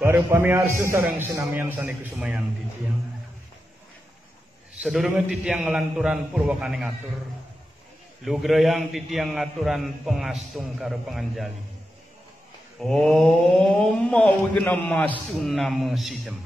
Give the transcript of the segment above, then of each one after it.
Baru pamiarsa sareng sinamian sani kusumayan titiang. Sedurunge titiang ngelanturan purwakane ngatur. Lugreyang titiang ngaturan pengastung karo penganjali. Oh mau gena masun nama sidem.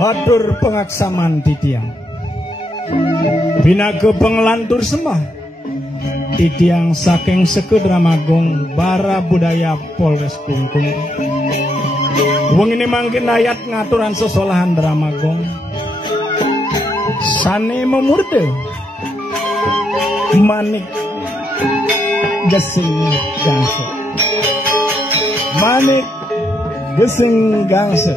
Hatur pengaksaman titiang binaga penglantur semah titiang saking Sekedramagung bara budaya Polres Klungkung wong ini mangkin ayat ngaturan sesolahan Dramagong sane memurde manik gesing gangse manik gesing gangse.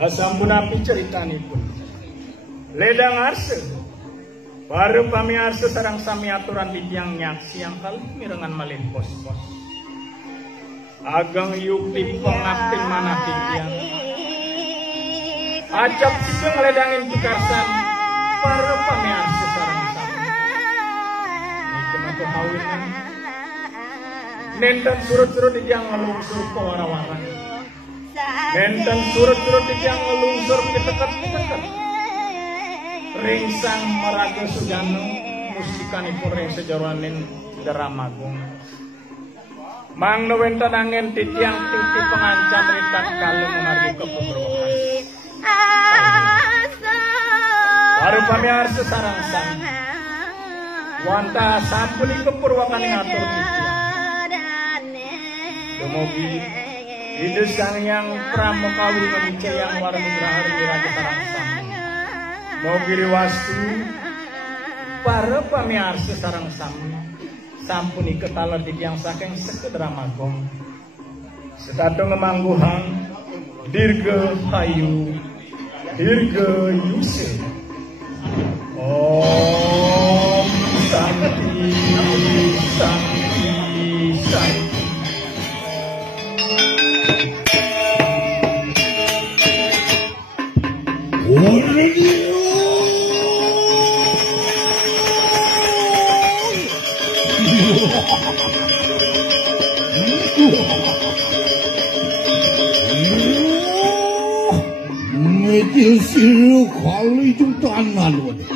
Asampunapi ceritanipun ledang arse baru pami arse sarang sami aturan di tiang nyaksi yang kali mirengan malin pos-pos ageng yukti pengabting mana tiang acap sideng ledangin pikarsan baru pami arse sarang sami ini kenapa kawinan nenten surut-surut di tiang ngelungsur pewara-waran nenten surut-surut di tiang ngelungsur pitekat-pitekat ringsang meraga sujano musikanipun ring sejaruanin Dramagung mang newenten angin di tiang tinggi pengancam ritat kalung mengargi kepeberwahan baru pamiar sesarang sang wanta sampuni kepurwakan ngatur di tiang demogi Ide sang yang pramukawi memica yang warung gerahari raja tarangsang. Mau giri wastu para pamiarsa sarang sami sampuni ketalan di tiang saking Sekedramagung. Setato ngemangguhang dirga hayu dirga yuse. Om Santi Santi Santi. sila kali itu tangan wadi.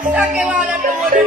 Sakit wala tunggu dan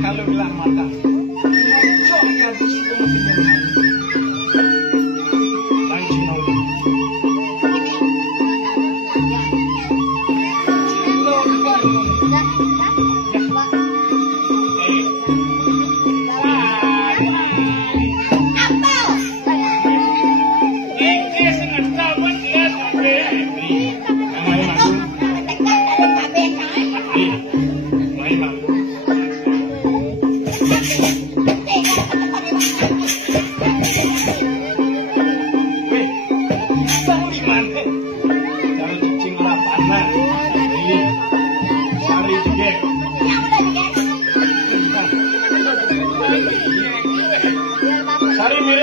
Kalau bilang mata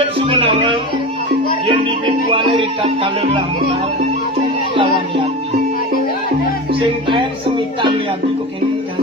Yen sumenang yen dipipuane rikat kaleng lamunal lawan yati. Sing taen semitam yati kok kene kan.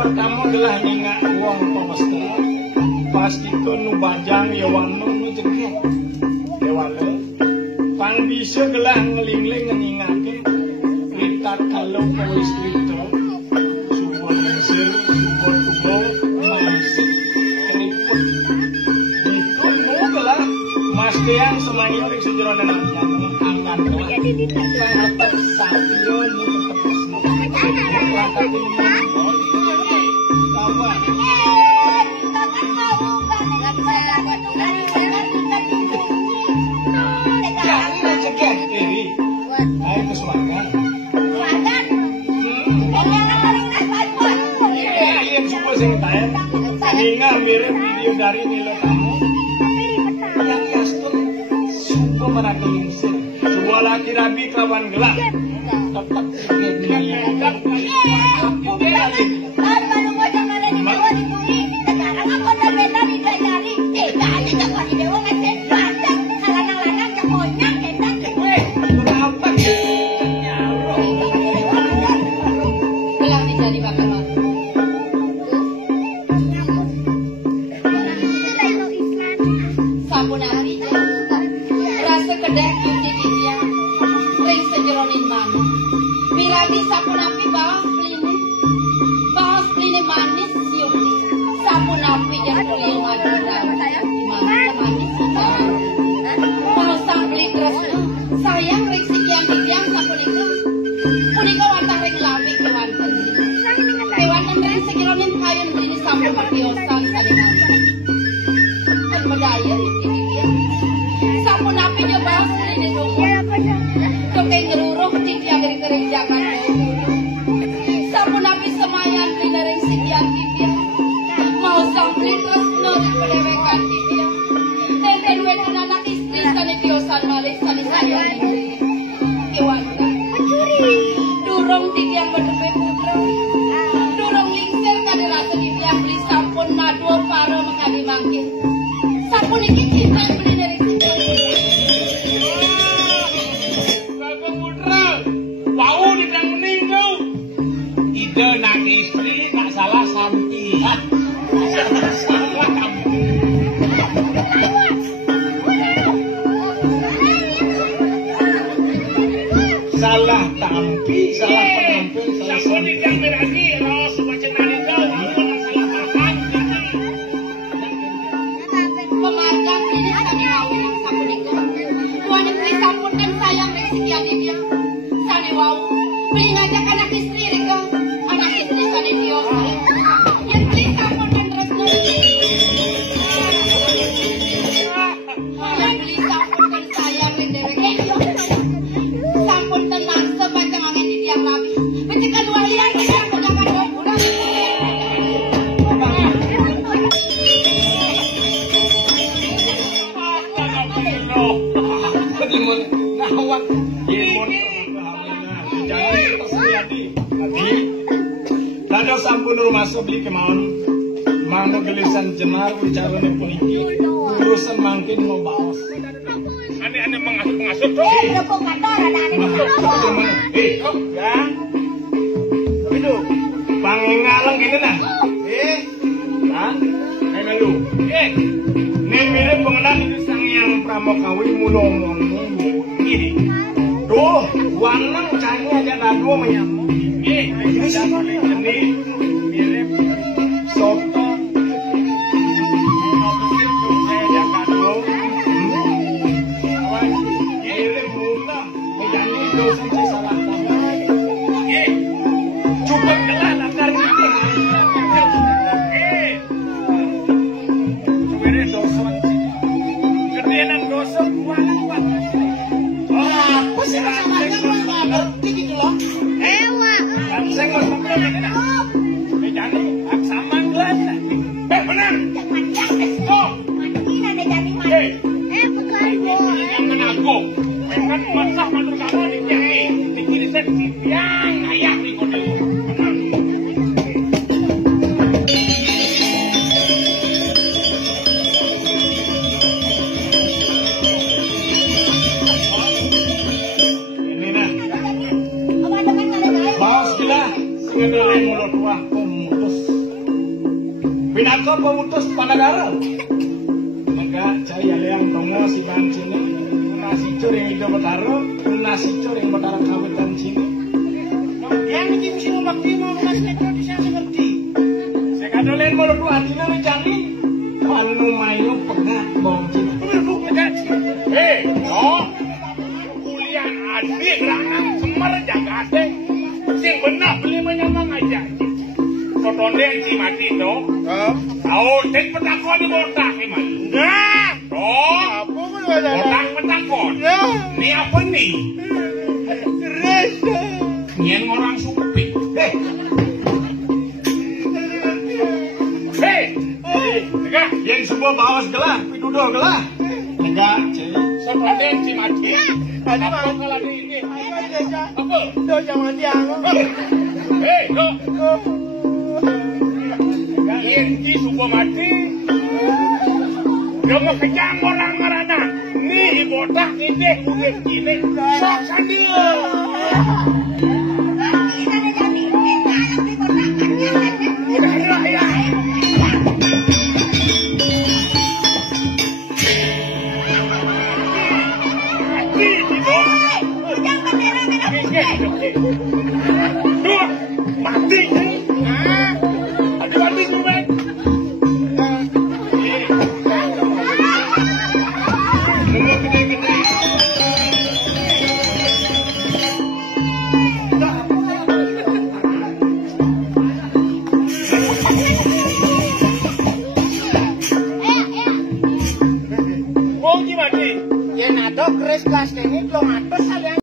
Pertama adalah ningat uang pemesta pas itu nubajang yawan menjengkel yawan pang bisa gelah ngelingling ngingatin kita kalau polis itu subur mesir subur tubo masih keriput itu gelah mas tiang semuanya orang sejeron dan angkat gelah apa sapio ini Ingat mirip video dari nilai kamu yang kastun suka merakelingsir dua laki rabi kawan gelap tepat Apa sih rasanya ngerti gitu loh. kan masak mantu kamu dikiri sedikit yang ayak nih kode. Ini nah. Bawas gila, ngedelin mulut wah pemutus. Binatang pemutus panagara. Cari yang tongo si bancing nasi cor yang itu betaro nasi cor yang betara kawetan sini yang ini mesti membakti mau ngasih itu bisa mengerti saya kadolen mau lu artinya menjalin kalau mayu pegat bom sini lu pegat no kuliah adik rangang semar jaga ate sing benar beli menyamang aja sotonden si mati no tahu tek petakon di botak emang enggak botak petakon ini apa nih nyen orang supi enggak yang semua bawas gelah pidudo gelah enggak sotonden si mati ada apa kalau ini apa do jangan diang do yang di semua mati dia mau kejar orang marana nih botak ini udah gini sok sandia udah ya mati mati semua Wong iki mati. Yen ada kris plastik iki lo ngatus